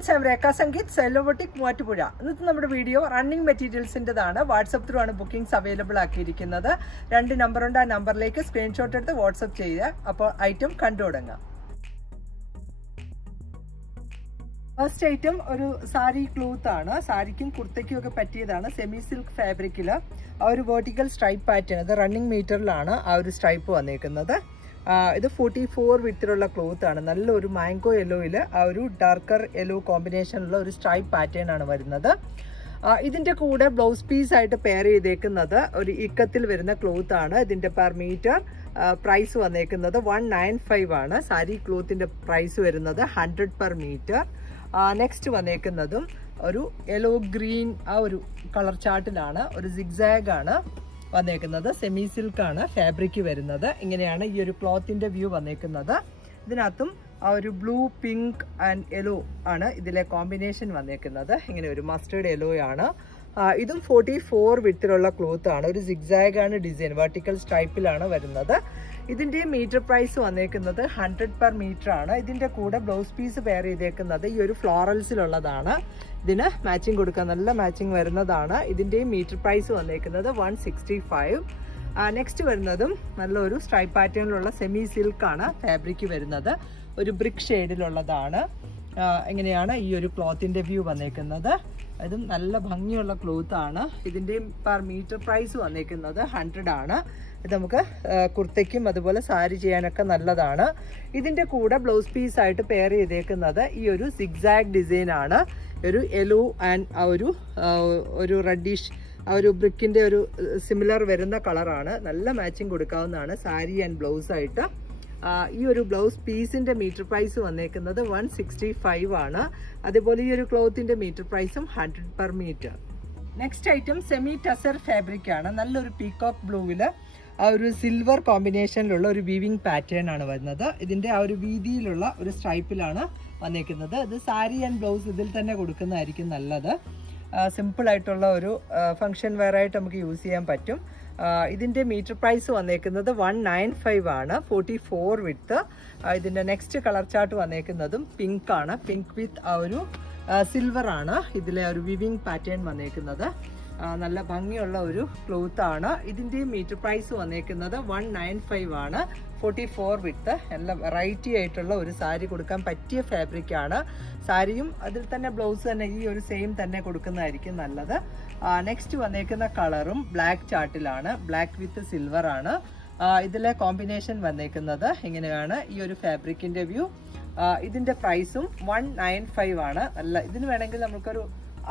Friends, I M രേഖ സംഗീത്, സെലോബോട്ടിക് മൂവാറ്റുപുഴ. ഇന്നത്തെ നമ്മുടെ video running മെറ്റീരിയൽസിൻ്റെതാണ്. WhatsApp through ആണ് ബുക്കിംഗ്സ് അവൈലബിൾ ആക്കിയിരിക്കുന്നത്. 2 നമ്പറുണ്ട്. ആ നമ്പറിലേക്ക് സ്ക്രീൻഷോട്ട് എടുത്ത് വാട്സപ്പ് ചെയ്യുക. അപ്പോൾ ഐറ്റം കണ്ടു തുടങ്ങാം. ഫസ്റ്റ് ഐറ്റം ഒരു സാരി ക്ലോത്ത് ആണ്. സാരിക്കും കുർത്തയ്ക്കും ഒക്കെ പറ്റിയതാണ്. സെമി സിൽക്ക് ഫാബ്രിക്കിൽ ആ ഒരു വേർട്ടിക്കൽ സ്ട്രൈപ്പ് പാറ്റേൺ, അത് റണ്ണിങ് മീറ്ററിലാണ് ആ ഒരു സ്ട്രൈപ്പ് വന്നേക്കുന്നത്. ഇത് 44 വിത്തിലുള്ള ക്ലോത്ത് ആണ്. നല്ലൊരു മാംഗോ യെല്ലോയിൽ ആ ഒരു ഡാർക്കർ യെല്ലോ കോമ്പിനേഷനുള്ള ഒരു സ്ട്രൈപ്പ് പാറ്റേൺ ആണ് വരുന്നത്. ഇതിൻ്റെ കൂടെ ബ്ലൗസ് പീസായിട്ട് പെയർ ചെയ്തേക്കുന്നത് ഒരു ഇക്കത്തിൽ വരുന്ന ക്ലോത്ത് ആണ്. ഇതിൻ്റെ പെർ മീറ്റർ പ്രൈസ് വന്നേക്കുന്നത് 195 ആണ്. സാരി ക്ലോത്തിൻ്റെ പ്രൈസ് വരുന്നത് 100 പെർ മീറ്റർ. നെക്സ്റ്റ് വന്നേക്കുന്നതും ഒരു യെല്ലോ ഗ്രീൻ ആ ഒരു കളർ ചാർട്ടിലാണ്. ഒരു സിഗ്സാഗ് ആണ് വന്നേക്കുന്നത്. സെമി സിൽക്കാണ് ഫാബ്രിക് വരുന്നത്. ഇങ്ങനെയാണ് ഈ ഒരു ക്ലോത്തിൻ്റെ വ്യൂ വന്നേക്കുന്നത്. ഇതിനകത്തും ആ ഒരു ബ്ലൂ, പിങ്ക് ആൻഡ് യെല്ലോ ആണ് ഇതിലെ കോമ്പിനേഷൻ വന്നേക്കുന്നത്. ഇങ്ങനെ ഒരു മസ്റ്റേർഡ് യെല്ലോ ആണ്. ഇതും 44 വിത്തിലുള്ള ക്ലോത്ത് ആണ്. ഒരു സിഗ്സാഗ് ആണ് ഡിസൈൻ, വെർട്ടിക്കൽ സ്ട്രൈപ്പിലാണ് വരുന്നത്. ഇതിൻ്റെ മീറ്റർ പ്രൈസ് വന്നേക്കുന്നത് 100 പെർ മീറ്റർ ആണ്. ഇതിൻ്റെ കൂടെ ബ്ലൗസ് പീസ് പെയർ ചെയ്തേക്കുന്നത് ഈ ഒരു ഫ്ലോറൽസിലുള്ളതാണ്. ഇതിന് മാച്ചിങ് കൊടുക്കാൻ നല്ല മാച്ചിങ് വരുന്നതാണ്. ഇതിൻ്റെയും മീറ്റർ പ്രൈസ് വന്നേക്കുന്നത് 165. നെക്സ്റ്റ് വരുന്നതും നല്ലൊരു സ്ട്രൈപ്പ് പാറ്റേണിലുള്ള സെമി സിൽക്കാണ് ഫാബ്രിക് വരുന്നത്. ഒരു ബ്രിക്ക് ഷെയ്ഡിലുള്ളതാണ്. എങ്ങനെയാണ് ഈ ഒരു ക്ലോത്തിൻ്റെ വ്യൂ വന്നേക്കുന്നത്. ഇതും നല്ല ഭംഗിയുള്ള ക്ലോത്ത് ആണ്. ഇതിൻ്റെയും പെർ മീറ്റർ പ്രൈസ് വന്നേക്കുന്നത് 100 ആണ്. ഇത് നമുക്ക് കുർത്തയ്ക്കും അതുപോലെ സാരി ചെയ്യാനൊക്കെ നല്ലതാണ്. ഇതിൻ്റെ കൂടെ ബ്ലൗസ് പീസായിട്ട് പെയർ ചെയ്തേക്കുന്നത് ഈ ഒരു സിഗ്സാഗ് ഡിസൈൻ ആണ്. ഒരു യെല്ലോ ആൻഡ് ആ ഒരു റെഡിഷ് ആ ഒരു ബ്രിക്കിൻ്റെ ഒരു സിമിലർ വരുന്ന കളറാണ്. നല്ല മാച്ചിങ് കൊടുക്കാവുന്നതാണ് സാരി ആൻഡ് ബ്ലൗസായിട്ട്. ഈ ഒരു ബ്ലൗസ് പീസിൻ്റെ മീറ്റർ പ്രൈസ് വന്നേക്കുന്നത് 165 ആണ്. അതേപോലെ ഈ ഒരു ക്ലോത്തിൻ്റെ മീറ്റർ പ്രൈസും 100 per meter. Next item semi tussar fabric ആണ്. നല്ലൊരു പീകോക്ക് ബ്ലൂവിൽ ആ ഒരു സിൽവർ കോമ്പിനേഷനിലുള്ള ഒരു വീവിങ് പാറ്റേൺ ആണ് വരുന്നത്. ഇതിൻ്റെ ആ ഒരു വീതിയിലുള്ള ഒരു സ്ട്രൈപ്പിലാണ് വന്നേക്കുന്നത്. ഇത് സാരി ആൻഡ് ബ്ലൗസ് ഇതിൽ തന്നെ കൊടുക്കുന്നതായിരിക്കും നല്ലത്. സിമ്പിളായിട്ടുള്ള ഒരു ഫങ്ഷൻ വെയർ ആയിട്ട് നമുക്ക് യൂസ് ചെയ്യാൻ പറ്റും. ഇതിൻ്റെ മീറ്റർ പ്രൈസ് വന്നേക്കുന്നത് 195 ആണ്. 44 വിത്ത്. ഇതിൻ്റെ നെക്സ്റ്റ് കളർ ചാർട്ട് വന്നേക്കുന്നതും പിങ്ക് ആണ്. പിങ്ക് വിത്ത് ആ ഒരു സിൽവർ ആണ് ഇതിലെ ഒരു വിവിങ് പാറ്റേൺ വന്നേക്കുന്നത്. നല്ല ഭംഗിയുള്ള ഒരു ക്ലോത്ത് ആണ്. ഇതിൻ്റെ മീറ്റർ പ്രൈസ് വന്നേക്കുന്നത് 195 ആണ്. 44 വിത്ത്. നല്ല വെറൈറ്റി ആയിട്ടുള്ള ഒരു സാരി കൊടുക്കാൻ പറ്റിയ ഫാബ്രിക് ആണ്. സാരിയും അതിൽ തന്നെ ബ്ലൗസ് തന്നെ ഈ ഒരു സെയിം തന്നെ കൊടുക്കുന്നതായിരിക്കും നല്ലത്. നെക്സ്റ്റ് വന്നേക്കുന്ന കളറും ബ്ലാക്ക് ചാർട്ടിലാണ്. ബ്ലാക്ക് വിത്ത് സിൽവർ ആണ് ഇതിലെ കോമ്പിനേഷൻ വന്നേക്കുന്നത്. ഇങ്ങനെയാണ് ഈ ഒരു ഫാബ്രിക്കിൻ്റെ വ്യൂ. ഇതിൻ്റെ പ്രൈസും 195 ആണ്. നല്ല ഇതിന് വേണമെങ്കിൽ നമുക്കൊരു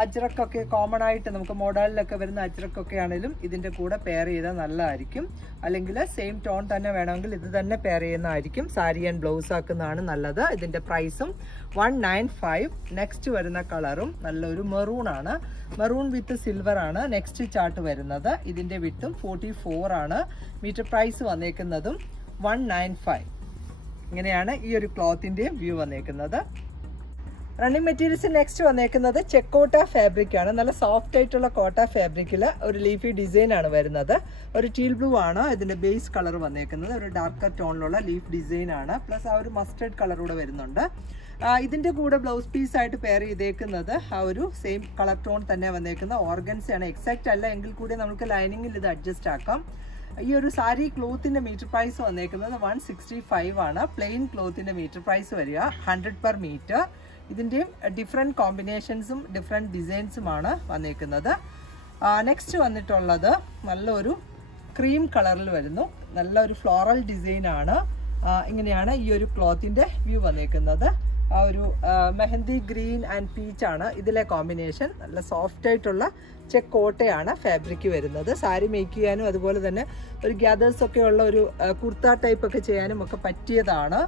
അജ്രക്കൊക്കെ കോമൺ ആയിട്ട് നമുക്ക് മോഡലിലൊക്കെ വരുന്ന അജ്രക്കൊക്കെ ആണെങ്കിലും ഇതിൻ്റെ കൂടെ പെയർ ചെയ്താൽ നല്ലതായിരിക്കും. അല്ലെങ്കിൽ സെയിം ടോൺ തന്നെ വേണമെങ്കിൽ ഇത് തന്നെ പെയർ ചെയ്യുന്നതായിരിക്കും. സാരി ആൻഡ് ബ്ലൗസ് ആക്കുന്നതാണ് നല്ലത്. ഇതിൻ്റെ പ്രൈസും 195. നെക്സ്റ്റ് വരുന്ന കളറും നല്ലൊരു മെറൂൺ ആണ്. മെറൂൺ വിത്ത് സിൽവർ ആണ് നെക്സ്റ്റ് ചാർട്ട് വരുന്നത്. ഇതിൻ്റെ വിത്തും 44 ആണ്. മീറ്റർ പ്രൈസ് വന്നേക്കുന്നതും 195. ഇങ്ങനെയാണ് ഈ ഒരു ക്ലോത്തിൻ്റെയും വ്യൂ വന്നേക്കുന്നത്. റണ്ണിങ് മെറ്റീരിയൽസ് നെക്സ്റ്റ് വന്നേക്കുന്നത് ചെക്കോട്ട ഫാബ്രിക് ആണ്. നല്ല സോഫ്റ്റ് ആയിട്ടുള്ള കോട്ട ഫാബ്രിക്കിൽ ഒരു ലീഫി ഡിസൈൻ ആണ് വരുന്നത്. ഒരു ടീൽ ബ്ലൂ ആണ് ഇതിൻ്റെ ബേസ് കളർ വന്നേക്കുന്നത്. ഒരു ഡാർക്കർ ടോണിലുള്ള ലീഫ് ഡിസൈൻ ആണ്. പ്ലസ് ആ ഒരു മസ്റ്റേർഡ് കളർ കൂടെ വരുന്നുണ്ട്. ഇതിൻ്റെ കൂടെ ബ്ലൗസ് പീസായിട്ട് പെയർ ചെയ്തേക്കുന്നത് ആ ഒരു സെയിം കളർ ടോൺ തന്നെ വന്നേക്കുന്ന ഓർഗൻസയാണ്. എക്സാക്റ്റ് അല്ല എങ്കിൽ കൂടി നമുക്ക് ലൈനിങ്ങിൽ ഇത് അഡ്ജസ്റ്റ് ആക്കാം. ഈ ഒരു സാരി ക്ലോത്തിൻ്റെ മീറ്റർ പ്രൈസ് വന്നേക്കുന്നത് 165 ആണ്. പ്ലെയിൻ ക്ലോത്തിൻ്റെ മീറ്റർ പ്രൈസ് വരിക 100 പെർ മീറ്റർ. ഇതിൻ്റെയും ഡിഫറെൻറ്റ് കോമ്പിനേഷൻസും ഡിഫറെൻറ്റ് ഡിസൈൻസുമാണ് വന്നേക്കുന്നത്. നെക്സ്റ്റ് വന്നിട്ടുള്ളത് നല്ലൊരു ക്രീം കളറിൽ വരുന്നു. നല്ലൊരു ഫ്ലോറൽ ഡിസൈനാണ്. ഇങ്ങനെയാണ് ഈ ഒരു ക്ലോത്തിൻ്റെ വ്യൂ വന്നേക്കുന്നത്. ആ ഒരു മെഹന്തി ഗ്രീൻ ആൻഡ് പീച്ച് ആണ് ഇതിലെ കോമ്പിനേഷൻ. നല്ല സോഫ്റ്റ് ആയിട്ടുള്ള ചെക്ക് കോട്ടയാണ് ഫാബ്രിക് വരുന്നത്. സാരി മേക്ക് ചെയ്യാനും അതുപോലെ തന്നെ ഒരു ഗ്യാദേഴ്സ് ഒക്കെ ഉള്ള ഒരു കുർത്ത ടൈപ്പ് ഒക്കെ ചെയ്യാനും ഒക്കെ പറ്റിയതാണ്.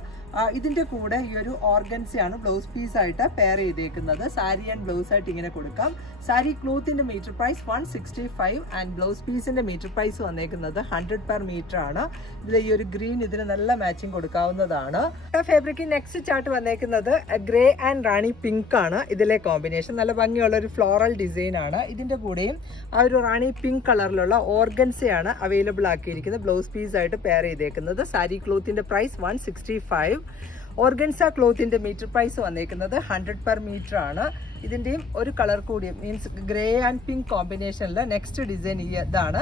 ഇതിൻ്റെ കൂടെ ഈ ഒരു ഓർഗൻസിയാണ് ബ്ലൗസ് പീസായിട്ട് പെയർ ചെയ്തേക്കുന്നത്. സാരി ആൻഡ് ബ്ലൗസ് ആയിട്ട് ഇങ്ങനെ കൊടുക്കാം. സാരി ക്ലോത്തിൻ്റെ മീറ്റർ പ്രൈസ് 165 ആൻഡ് ബ്ലൗസ് പീസിൻ്റെ മീറ്റർ പ്രൈസ് വന്നേക്കുന്നത് 100 പെർ മീറ്റർ ആണ്. ഇതിൽ ഈ ഒരു ഗ്രീൻ ഇതിന് നല്ല മാച്ചിങ് കൊടുക്കാവുന്നതാണ്. ഫാബ്രിക് നെക്സ്റ്റ് ചാർട്ട് വന്നേക്കുന്നത് ഗ്രേ ആൻഡ് റാണി പിങ്ക് ആണ് ഇതിലെ കോമ്പിനേഷൻ. നല്ല ഭംഗിയുള്ള ഒരു ഫ്ലോറൽ ഡിസൈൻ ആണ്. ഇതിൻ്റെ കൂടെയും ആ ഒരു റാണി പിങ്ക് കളറിലുള്ള ഓർഗൻസയാണ് അവൈലബിൾ ആക്കിയിരിക്കുന്നത്. ബ്ലൗസ് പീസായിട്ട് പെയർ ചെയ്തേക്കുന്നത്. സാരി ക്ലോത്തിൻ്റെ പ്രൈസ് 165. ഓർഗൻസ ക്ലോത്തിന്റെ മീറ്റർ പ്രൈസ് വന്നേക്കുന്നത് 100 per meter ആണ്. ഇതിന്റെയും ഒരു കളർ കൂടി മീൻസ് ഗ്രേ ആൻഡ് പിങ്ക് കോമ്പിനേഷനിൽ നെക്സ്റ്റ് ഡിസൈൻ ഇതാണ്.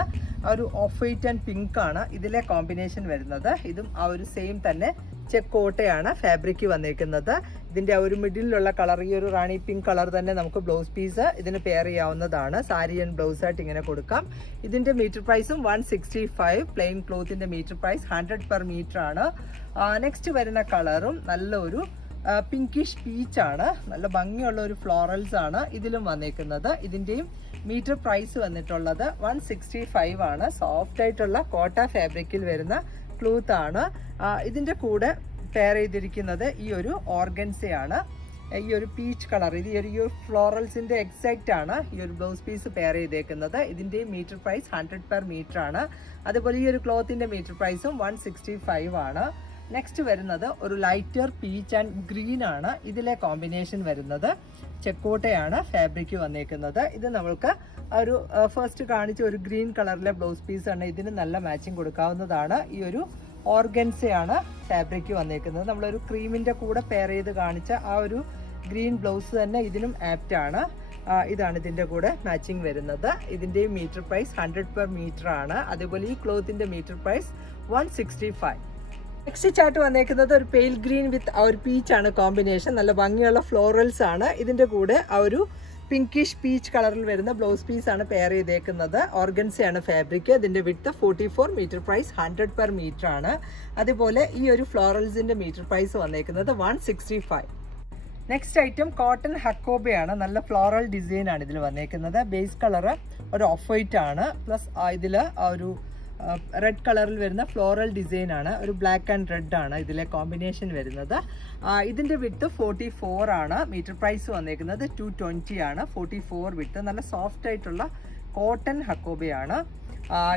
ഒരു ഓഫ് വൈറ്റ് ആൻഡ് പിങ്ക് ആണ് ഇതിലെ കോമ്പിനേഷൻ വരുന്നത്. ഇതും ആ ഒരു സെയിം തന്നെ ചെക്ക് കോട്ടയാണ് ഫാബ്രിക് വന്നേക്കുന്നത്. ഇതിന്റെ ആ ഒരു മിഡിലുള്ള കളർ ഈ ഒരു റാണി പിങ്ക് കളർ തന്നെ നമുക്ക് ബ്ലൗസ് പീസ് ഇതിന് പെയർ ചെയ്യാവുന്നതാണ്. സാരി ആൻഡ് ബ്ലൗസ് ആയിട്ട് ഇങ്ങനെ കൊടുക്കാം. ഇതിന്റെ മീറ്റർ പ്രൈസും 165. പ്ലെയിൻ ക്ലോത്തിന്റെ മീറ്റർ പ്രൈസ് 100 per meter ആണ്. നെക്സ്റ്റ് വരുന്ന കളറും നല്ലൊരു പിങ്കിഷ് പീച്ച് ആണ്. നല്ല ഭംഗിയുള്ള ഒരു ഫ്ലോറൽസ് ആണ് ഇതിലും വന്നേക്കുന്നത്. ഇതിന്റെയും മീറ്റർ പ്രൈസ് വന്നിട്ടുള്ളത് 165 ആണ്. സോഫ്റ്റ് ആയിട്ടുള്ള കോട്ട ഫാബ്രിക്കിൽ വരുന്ന ക്ലോത്ത് ആണ്. ഇതിന്റെ കൂടെ പെയർ ചെയ്തിരിക്കുന്നത് ഈ ഒരു ഓർഗൻസയാണ്. ഈ ഒരു പീച്ച് കളർ ഇത് ഈ ഒരു ഫ്ലോറൽസിന്റെ എക്സാക്റ്റ് ആണ് ഈ ഒരു ബ്ലൗസ് പീസ് പെയർ ചെയ്തേക്കുന്നത്. ഇതിന്റെ മീറ്റർ പ്രൈസ് 100 per meter ആണ്. അതുപോലെ ഈ ഒരു ക്ലോത്തിന്റെ മീറ്റർ പ്രൈസും 165 ആണ്. നെക്സ്റ്റ് വരുന്നത് ഒരു ലൈറ്റർ പീച്ച് ആൻഡ് ഗ്രീൻ ആണ് ഇതിലെ കോമ്പിനേഷൻ വരുന്നത്. ചെക്കോട്ടയാണ് ഫാബ്രിക് വന്നേക്കുന്നത്. ഇത് നമ്മൾക്ക് ഒരു ഫസ്റ്റ് കാണിച്ച ഒരു ഗ്രീൻ കളറിലെ ബ്ലൗസ് പീസ് ആണ്. ഇതിന് നല്ല മാച്ചിങ് കൊടുക്കാവുന്നതാണ്. ഈ ഒരു ഓർഗൻസയാണ് ഫാബ്രിക് വന്നേക്കുന്നത്. നമ്മളൊരു ക്രീമിന്റെ കൂടെ പെയർ ചെയ്ത് കാണിച്ച ആ ഒരു ഗ്രീൻ ബ്ലൗസ് തന്നെ ഇതിനും ആപ്റ്റ് ആണ്. ഇതാണ് ഇതിന്റെ കൂടെ മാച്ചിങ് വരുന്നത്. ഇതിന്റെ മീറ്റർ പ്രൈസ് 100 per meter ആണ്. അതേപോലെ ഈ ക്ലോത്തിന്റെ മീറ്റർ പ്രൈസ് 165. നെക്സ്റ്റ് ചാർട്ട് വന്നേക്കുന്നത് ഒരു പെയിൽ ഗ്രീൻ വിത്ത് ആ ഒരു പീച്ച് ആണ് കോമ്പിനേഷൻ. നല്ല ഭംഗിയുള്ള ഫ്ലോറൽസ് ആണ്. ഇതിന്റെ കൂടെ ആ ഒരു പിങ്കിഷ് പീച്ച് കളറിൽ വരുന്ന ബ്ലൗസ് പീസ് ആണ് പെയർ ചെയ്തേക്കുന്നത്. ഓർഗൻസയാണ് ഫാബ്രിക്. ഇതിന്റെ width 44. Meter price 100 per meter ആണ്. അതുപോലെ ഈ ഒരു ഫ്ലോറൽസിന്റെ മീറ്റർ പ്രൈസ് വന്നേക്കുന്നത് 165. നെക്സ്റ്റ് ഐറ്റം കോട്ടൺ ഹക്കോബയാണ്. നല്ല ഫ്ലോറൽ ഡിസൈൻ ആണ് ഇതിൽ വന്നേക്കുന്നത്. ബേസ് കളർ ഒരു ഓഫ് വൈറ്റ് ആണ്. പ്ലസ് ഇതിൽ ഒരു റെഡ് കളറിൽ വരുന്ന ഫ്ലോറൽ ഡിസൈൻ ആണ്. ഒരു ബ്ലാക്ക് ആൻഡ് റെഡ് ആണ് ഇതിലെ കോമ്പിനേഷൻ വരുന്നത്. ഇതിന്റെ വിഡ്ത്ത് 44 ആണ്. മീറ്റർ പ്രൈസ് വന്നേക്കുന്നത് 220 ആണ്. 44 വിഡ്ത്ത്. നല്ല സോഫ്റ്റ് ആയിട്ടുള്ള കോട്ടൺ ഹക്കോബയാണ്.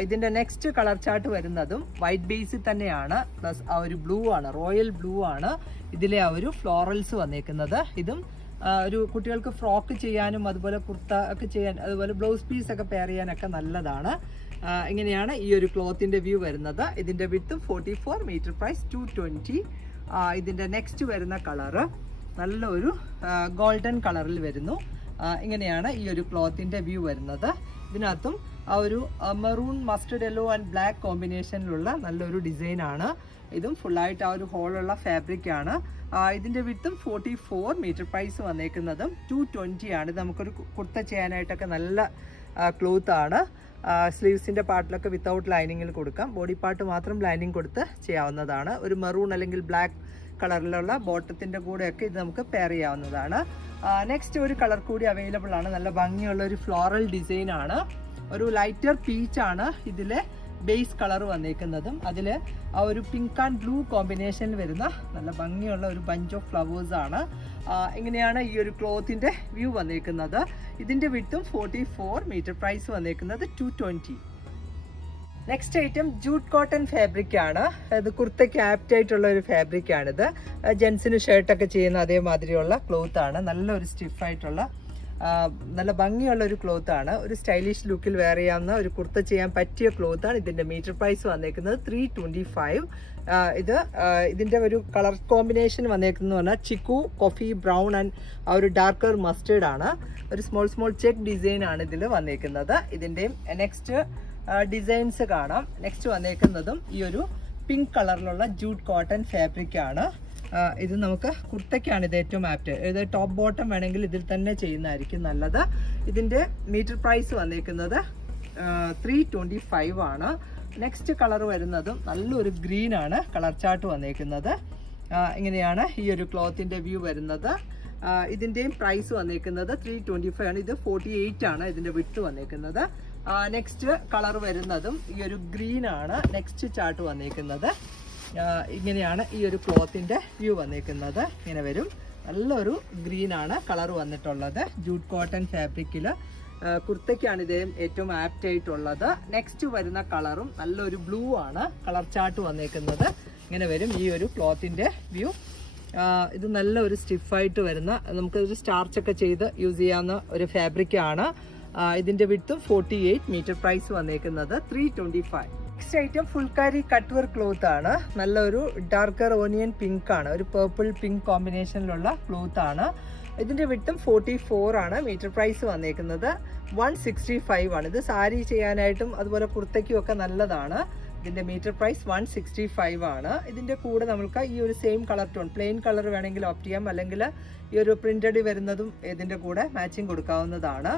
ഇതിന്റെ നെക്സ്റ്റ് കളർ ചാർട്ട് വരുന്നതും വൈറ്റ് ബേസിൽ തന്നെയാണ്. പ്ലസ് ആ ഒരു ബ്ലൂ ആണ്, റോയൽ ബ്ലൂ ആണ് ഇതിലെ ആ ഒരു ഫ്ലോറൽസ് വന്നേക്കുന്നത്. ഇതും ഒരു കുട്ടികൾക്ക് ഫ്രോക്ക് ചെയ്യാനും അതുപോലെ കുർത്ത ഒക്കെ ചെയ്യാൻ അതുപോലെ ബ്ലൗസ് പീസ് ഒക്കെ പെയർ ചെയ്യാനൊക്കെ നല്ലതാണ്. ഇങ്ങനെയാണ് ഈ ഒരു ക്ലോത്തിന്റെ വ്യൂ വരുന്നത്. ഇതിന്റെ വിഡ്ത്ത് 44. Meter price 220. ഇതിന്റെ നെക്സ്റ്റ് വരുന്ന കളറ് നല്ലൊരു ഗോൾഡൻ കളറിൽ വരുന്നു. ഇങ്ങനെയാണ് ഈ ഒരു ക്ലോത്തിന്റെ വ്യൂ വരുന്നത്. ഇതിനകത്തും ആ ഒരു maroon mustard yellow and black കോമ്പിനേഷനിലുള്ള നല്ലൊരു ഡിസൈൻ ആണ്. ഇതും ഫുള്ളായിട്ട് ആ ഒരു ഹോളുള്ള ഫാബ്രിക് ആണ്. ഇതിന്റെ വിഡ്ത്തും 44. മീറ്റർ പ്രൈസ് വന്നേക്കുന്നതും 220 ആണ്. ഇത് നമുക്കൊരു കുർത്ത ചെയ്യാനായിട്ടൊക്കെ നല്ല ക്ലോത്ത് ആണ്. സ്ലീവ്സിന്റെ പാർട്ടിലൊക്കെ വിത്തൗട്ട് ലൈനിങ്ങിൽ കൊടുക്കാം. ബോഡി പാർട്ട് മാത്രം ലൈനിങ് കൊടുത്ത് ചെയ്യാവുന്നതാണ്. ഒരു മെറൂൺ അല്ലെങ്കിൽ ബ്ലാക്ക് കളറിലുള്ള ബോട്ടത്തിന്റെ കൂടെയൊക്കെ ഇത് നമുക്ക് പെയർ ചെയ്യാവുന്നതാണ്. നെക്സ്റ്റ് ഒരു കളർ കൂടി അവൈലബിൾ ആണ്. നല്ല ഭംഗിയുള്ള ഒരു ഫ്ലോറൽ ഡിസൈൻ ആണ്. ഒരു ലൈറ്റർ പീച്ച് ആണ് ഇതിലെ ബേസ് കളർ വന്നേക്കുന്നതും. അതിൽ ആ ഒരു പിങ്ക് ആൻഡ് ബ്ലൂ കോമ്പിനേഷനിൽ വരുന്ന നല്ല ഭംഗിയുള്ള ഒരു ബഞ്ച് ഓഫ് ഫ്ലവേഴ്സ് ആണ്. ഇങ്ങനെയാണ് ഈ ഒരു ക്ലോത്തിന്റെ വ്യൂ വന്നേക്കുന്നത്. ഇതിന്റെ വിഡ്ത്തും 44. മീറ്റർ പ്രൈസ് വന്നേക്കുന്നത് 220. Next item jute cotton fabric ആണ്. ഇത് കുർത്തയ്ക്ക് ആപ്റ്റ് ആയിട്ടുള്ള ഒരു ഫാബ്രിക് ആണിത്. ജെൻസിന് ഷർട്ടൊക്കെ ചെയ്യുന്ന അതേമാതിരിയുള്ള ക്ലോത്ത് ആണ്. നല്ലൊരു സ്റ്റിഫായിട്ടുള്ള നല്ല ഭംഗിയുള്ള ഒരു ക്ലോത്ത് ആണ്. ഒരു സ്റ്റൈലിഷ് ലുക്കിൽ വെയർ ചെയ്യാവുന്ന ഒരു കുർത്ത ചെയ്യാൻ പറ്റിയ ക്ലോത്ത് ആണ്. ഇതിന്റെ മീറ്റർ പ്രൈസ് വന്നേക്കുന്നത് 325. ഇതിന്റെ ഒരു കളർ കോമ്പിനേഷൻ വന്നേക്കുന്നത് പറഞ്ഞാൽ ചിക്കു, കോഫി ബ്രൗൺ ആൻഡ് ആ ഒരു ഡാർക്കർ മസ്റ്റേർഡ് ആണ്. ഒരു സ്മോൾ ചെക്ക് ഡിസൈൻ ആണ് ഇതിൽ വന്നേക്കുന്നത്. ഇതിന്റെയും നെക്സ്റ്റ് ഡിസൈൻസ് കാണാം. നെക്സ്റ്റ് വന്നേക്കുന്നതും ഈ ഒരു പിങ്ക് കളറിലുള്ള ജൂട്ട് കോട്ടൺ ഫാബ്രിക് ആണ്. ഇത് നമുക്ക് കുർത്തയ്ക്കാണ് ഇത് ഏറ്റവും ആപ്റ്റ്. ഇത് ടോപ്പ് ബോട്ടം വേണമെങ്കിൽ ഇതിൽ തന്നെ ചെയ്യുന്നതായിരിക്കും നല്ലത്. ഇതിന്റെ മീറ്റർ പ്രൈസ് വന്നേക്കുന്നത് 325 ആണ്. നെക്സ്റ്റ് കളർ വരുന്നതും നല്ലൊരു ഗ്രീൻ ആണ് കളർ ചാർട്ട് വന്നേക്കുന്നത്. ഇങ്ങനെയാണ് ഈ ഒരു ക്ലോത്തിന്റെ വ്യൂ വരുന്നത്. ഇതിന്റെയും പ്രൈസ് വന്നേക്കുന്നത് 325 ആണ്. ഇത് 48 ആണ് ഇതിന്റെ വിഡ്ത്ത് വന്നേക്കുന്നത്. നെക്സ്റ്റ് കളർ വരുന്നതും ഈ ഒരു ഗ്രീൻ ആണ് നെക്സ്റ്റ് ചാർട്ട് വന്നേക്കുന്നത്. ഇങ്ങനെയാണ് ഈ ഒരു ക്ലോത്തിന്റെ വ്യൂ വന്നേക്കുന്നത്. ഇങ്ങനെ വരും. നല്ലൊരു ഗ്രീൻ ആണ് കളർ വന്നിട്ടുള്ളത്. ജൂട്ട് കോട്ടൺ ഫാബ്രിക്കിൽ കുർത്തയ്ക്കാണ് ഇത് ഏറ്റവും ആപ്റ്റ് ആയിട്ടുള്ളത്. നെക്സ്റ്റ് വരുന്ന കളറും നല്ലൊരു ബ്ലൂ ആണ് കളർ ചാർട്ട് വന്നേക്കുന്നത്. ഇങ്ങനെ വരും ഈ ഒരു ക്ലോത്തിന്റെ വ്യൂ. ഇത് നല്ല ഒരു സ്റ്റിഫായിട്ട് വരുന്ന നമുക്കൊരു സ്റ്റാർച്ചൊക്കെ ചെയ്ത് യൂസ് ചെയ്യാവുന്ന ഒരു ഫാബ്രിക് ആണ്. ഇതിന്റെ വിഡ്ത്തും 48. മീറ്റർ പ്രൈസ് വന്നേക്കുന്നത് 325. Next item phulkari cut work cloth ആണ്. നല്ലൊരു ഡാർക്കർ ഓനിയൻ പിങ്ക് ആണ്, ഒരു പേർപ്പിൾ പിങ്ക് കോമ്പിനേഷനിലുള്ള ക്ലോത്ത് ആണ്. ഇതിൻ്റെ വിട്ടും 44 ആണ്. മീറ്റർ പ്രൈസ് വന്നേക്കുന്നത് 165 ആണ്. ഇത് സാരി ചെയ്യാനായിട്ടും അതുപോലെ കുർത്തയ്ക്കും ഒക്കെ നല്ലതാണ്. ഇതിൻ്റെ മീറ്റർ പ്രൈസ് 165 ആണ്. ഇതിൻ്റെ കൂടെ നമുക്ക് ഈ ഒരു same colour tone plain colour വേണമെങ്കിൽ ഓപ്റ്റ് ചെയ്യാം, അല്ലെങ്കിൽ ഈ ഒരു പ്രിന്റഡ് വരുന്നതും ഇതിൻ്റെ കൂടെ മാച്ചിങ് കൊടുക്കാവുന്നതാണ്.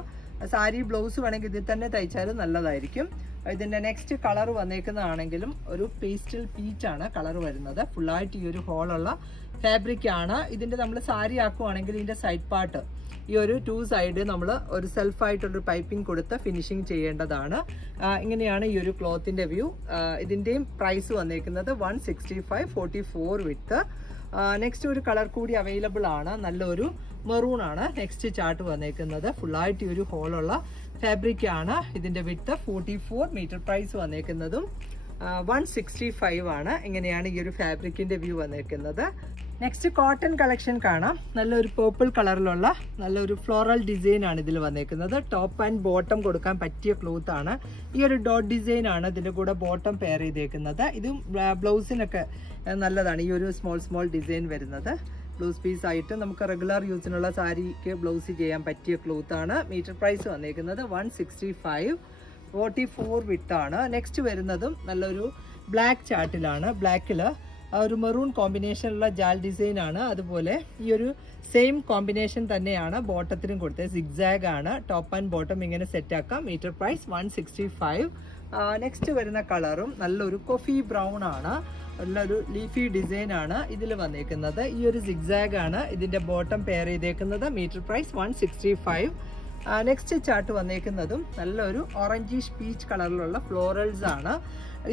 സാരി ബ്ലൗസ് വേണമെങ്കിൽ ഇതിൽ തന്നെ തയ്ച്ചാലും നല്ലതായിരിക്കും. ഇതിൻ്റെ നെക്സ്റ്റ് കളർ വന്നേക്കുന്നതാണെങ്കിലും ഒരു പേസ്റ്റൽ പീച്ച് ആണ് കളർ വരുന്നത്. ഫുള്ളായിട്ട് ഈ ഒരു ഹോളുള്ള ഫാബ്രിക് ആണ്. ഇതിൻ്റെ നമ്മൾ സാരി ആക്കുവാണെങ്കിൽ ഇതിൻ്റെ സൈഡ് പാർട്ട് ഈ ഒരു 2 സൈഡ് നമ്മൾ ഒരു സെൽഫായിട്ടുള്ളൊരു പൈപ്പിംഗ് കൊടുത്ത് ഫിനിഷിങ് ചെയ്യേണ്ടതാണ്. ഇങ്ങനെയാണ് ഈ ഒരു ക്ലോത്തിൻ്റെ വ്യൂ. ഇതിൻ്റെയും പ്രൈസ് വന്നേക്കുന്നത് 165, 44 വിത്ത്. നെക്സ്റ്റ് ഒരു കളർ കൂടി അവൈലബിൾ ആണ്, നല്ലൊരു മെറൂൺ ആണ്. നെക്സ്റ്റ് ചാർട്ട് വന്നേക്കുന്നത് ഫുള്ളായിട്ട് ഈ ഒരു ഹോളുള്ള ഫാബ്രിക് ആണ്. ഇതിൻ്റെ വിത്ത് 44, മീറ്റർ പ്രൈസ് വന്നേക്കുന്നതും 165 ആണ്. ഇങ്ങനെയാണ് ഈ ഒരു ഫാബ്രിക്കിൻ്റെ വ്യൂ വന്നേക്കുന്നത്. നെക്സ്റ്റ് കോട്ടൺ കളക്ഷൻ കാണാം. നല്ലൊരു പേർപ്പിൾ കളറിലുള്ള നല്ലൊരു ഫ്ലോറൽ ഡിസൈൻ ആണ് ഇതിൽ വന്നേക്കുന്നത്. ടോപ്പ് ആൻഡ് ബോട്ടം കൊടുക്കാൻ പറ്റിയ ക്ലോത്ത് ആണ്. ഈ ഒരു ഡോട്ട് ഡിസൈൻ ആണ് ഇതിൻ്റെ കൂടെ ബോട്ടം പെയർ ചെയ്തേക്കുന്നത്. ഇതും ബ്ലൗസിനൊക്കെ നല്ലതാണ്. ഈ ഒരു സ്മോൾ ഡിസൈൻ വരുന്നത് ബ്ലൗസ് പീസ് ആയിട്ട് നമുക്ക് റെഗുലർ യൂസിനുള്ള സാരിക്ക് ബ്ലൗസ് ചെയ്യാൻ പറ്റിയ ക്ലോത്ത് ആണ്. മീറ്റർ പ്രൈസ് വന്നേക്കുന്നത് 165, 44 വിത്താണ്. നെക്സ്റ്റ് വരുന്നതും നല്ലൊരു ബ്ലാക്ക് ചാർട്ടിലാണ്. ബ്ലാക്കിൽ ഒരു മെറൂൺ കോമ്പിനേഷനുള്ള ജാൽ ഡിസൈൻ ആണ്. അതുപോലെ ഈ ഒരു സെയിം കോമ്പിനേഷൻ തന്നെയാണ് ബോട്ടത്തിനും കൊടുത്തത്. സിഗ്സാഗ് ആണ്. ടോപ്പ് ആൻഡ് ബോട്ടം ഇങ്ങനെ സെറ്റ് ആക്കാം. Meter price 165. നെക്സ്റ്റ് വരുന്ന കളറും നല്ലൊരു കോഫി ബ്രൗൺ ആണ്. നല്ലൊരു ലീഫി ഡിസൈൻ ആണ് ഇതിൽ വന്നേക്കുന്നത്. ഈ ഒരു സിഗ്സാഗ് ആണ് ഇതിൻ്റെ ബോട്ടം പെയർ ചെയ്തേക്കുന്നത്. Meter price 165. നെക്സ്റ്റ് ചാർട്ട് വന്നേക്കുന്നതും നല്ലൊരു ഓറഞ്ചിഷ് പീച്ച് കളറിലുള്ള ഫ്ലോറൽസ് ആണ്.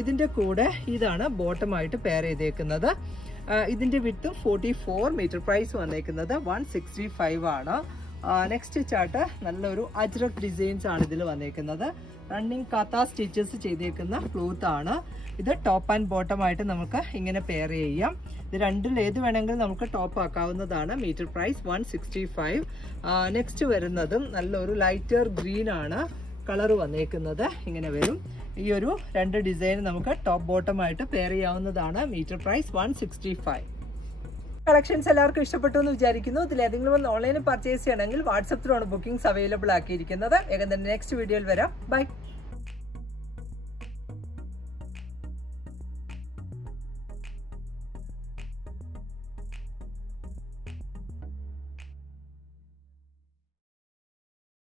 ഇതിൻ്റെ കൂടെ ഇതാണ് ബോട്ടമായിട്ട് പെയർ ചെയ്തേക്കുന്നത്. ഇതിൻ്റെ വിട്ടും 44, മീറ്റർ പ്രൈസ് വന്നേക്കുന്നത് 165 ആണ്. നെക്സ്റ്റ് ചാർട്ട് നല്ലൊരു അജ്രക് ഡിസൈൻസ് ആണ് ഇതിൽ വന്നേക്കുന്നത്. റണ്ണിങ് കാത്ത സ്റ്റിച്ചസ് ചെയ്തേക്കുന്ന ക്ലോത്ത് ആണ്. ഇത് ടോപ്പ് ആൻഡ് ബോട്ടം ആയിട്ട് നമുക്ക് ഇങ്ങനെ പെയർ ചെയ്യാം. ഇത് രണ്ടിൽ ഏത് വേണമെങ്കിലും നമുക്ക് ടോപ്പ് ആക്കാവുന്നതാണ്. Metre price 165. നെക്സ്റ്റ് വരുന്നതും നല്ലൊരു ലൈറ്റർ ഗ്രീൻ ആണ് കളർ വന്നേക്കുന്നത്. ഇങ്ങനെ വരും. ഈ ഒരു 2 ഡിസൈൻ നമുക്ക് ടോപ്പ് ബോട്ടം ആയിട്ട് പെയർ ചെയ്യാവുന്നതാണ്. Meter price 165. കളക്ഷൻസ് എല്ലാവർക്കും ഇഷ്ടപ്പെട്ടു എന്ന് വിചാരിക്കുന്നു. ഇതിൽ ഏതെങ്കിലും ഒന്ന് ഓൺലൈനിൽ പർച്ചേസ് ചെയ്യണമെങ്കിൽ വാട്സപ്പ് ത്രൂ ആണ് ബുക്കിംഗ്സ് അവൈലബിൾ ആക്കിയിരിക്കുന്നത്. വേഗം തന്നെ നെക്സ്റ്റ് വീഡിയോയിൽ വരാം. ബൈ.